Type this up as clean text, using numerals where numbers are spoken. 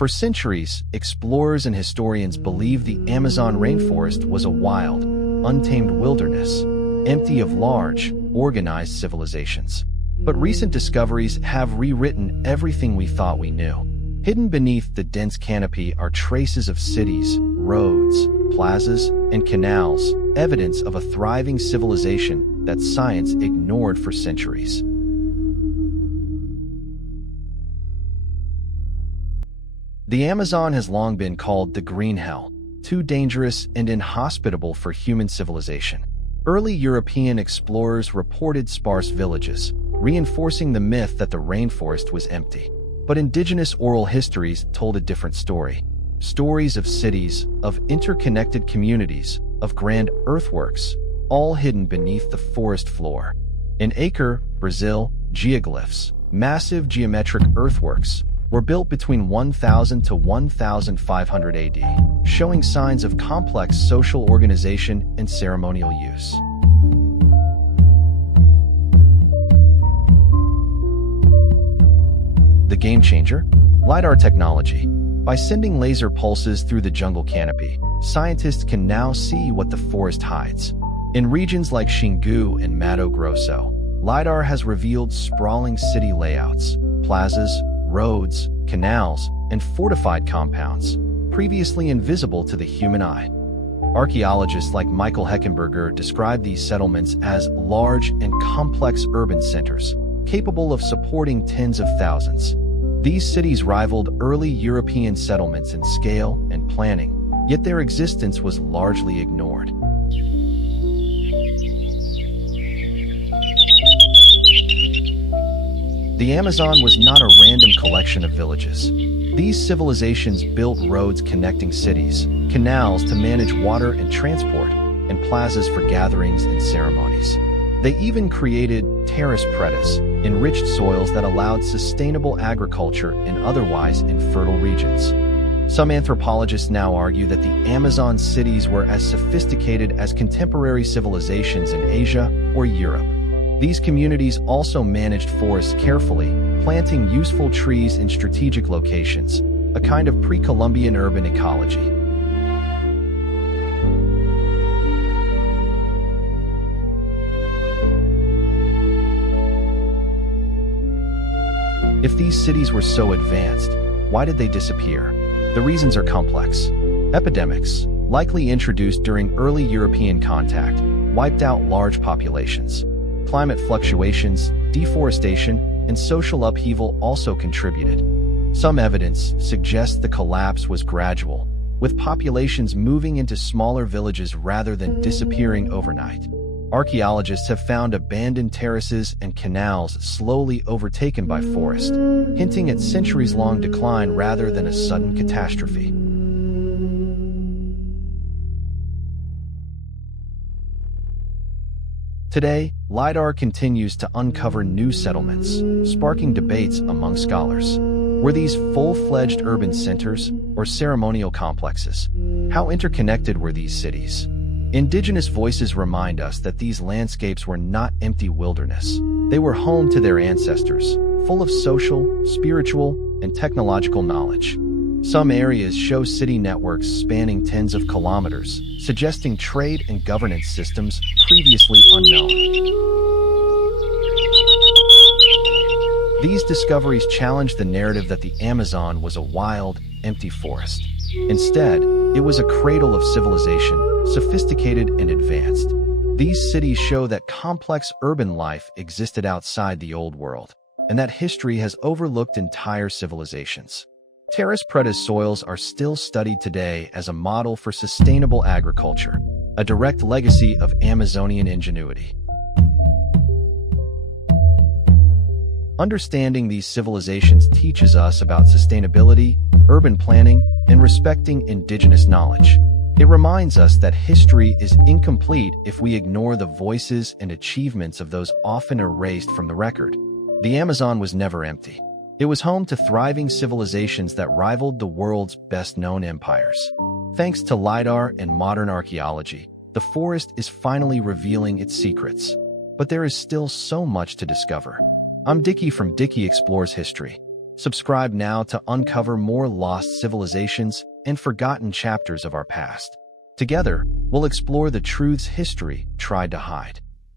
For centuries, explorers and historians believed the Amazon rainforest was a wild, untamed wilderness, empty of large, organized civilizations. But recent discoveries have rewritten everything we thought we knew. Hidden beneath the dense canopy are traces of cities, roads, plazas, and canals, evidence of a thriving civilization that science ignored for centuries. The Amazon has long been called the Green Hell, too dangerous and inhospitable for human civilization. Early European explorers reported sparse villages, reinforcing the myth that the rainforest was empty. But indigenous oral histories told a different story. Stories of cities, of interconnected communities, of grand earthworks, all hidden beneath the forest floor. In Acre, Brazil, geoglyphs, massive geometric earthworks, were built between 1000 to 1500 AD, showing signs of complex social organization and ceremonial use. The game changer? LIDAR technology. By sending laser pulses through the jungle canopy, scientists can now see what the forest hides. In regions like Xingu and Mato Grosso, LIDAR has revealed sprawling city layouts, plazas, roads, canals, and fortified compounds, previously invisible to the human eye. Archaeologists like Michael Heckenberger describe these settlements as large and complex urban centers, capable of supporting tens of thousands. These cities rivaled early European settlements in scale and planning, yet their existence was largely ignored. The Amazon was not a random collection of villages. These civilizations built roads connecting cities, canals to manage water and transport, and plazas for gatherings and ceremonies. They even created terras pretas, enriched soils that allowed sustainable agriculture in otherwise infertile regions. Some anthropologists now argue that the Amazon cities were as sophisticated as contemporary civilizations in Asia or Europe. These communities also managed forests carefully, planting useful trees in strategic locations, a kind of pre-Columbian urban ecology. If these cities were so advanced, why did they disappear? The reasons are complex. Epidemics, likely introduced during early European contact, wiped out large populations. Climate fluctuations, deforestation, and social upheaval also contributed. Some evidence suggests the collapse was gradual, with populations moving into smaller villages rather than disappearing overnight. Archaeologists have found abandoned terraces and canals slowly overtaken by forest, hinting at centuries-long decline rather than a sudden catastrophe. Today, LIDAR continues to uncover new settlements, sparking debates among scholars. Were these full-fledged urban centers or ceremonial complexes? How interconnected were these cities? Indigenous voices remind us that these landscapes were not empty wilderness. They were home to their ancestors, full of social, spiritual, and technological knowledge. Some areas show city networks spanning tens of kilometers, suggesting trade and governance systems previously unknown. These discoveries challenge the narrative that the Amazon was a wild, empty forest. Instead, it was a cradle of civilization, sophisticated and advanced. These cities show that complex urban life existed outside the old world, and that history has overlooked entire civilizations. Terras pretas soils are still studied today as a model for sustainable agriculture, a direct legacy of Amazonian ingenuity. Understanding these civilizations teaches us about sustainability, urban planning, and respecting indigenous knowledge. It reminds us that history is incomplete if we ignore the voices and achievements of those often erased from the record. The Amazon was never empty. It was home to thriving civilizations that rivaled the world's best-known empires. Thanks to LIDAR and modern archaeology, the forest is finally revealing its secrets. But there is still so much to discover. I'm Dicky from Dicky Explores History. Subscribe now to uncover more lost civilizations and forgotten chapters of our past. Together, we'll explore the truths history tried to hide.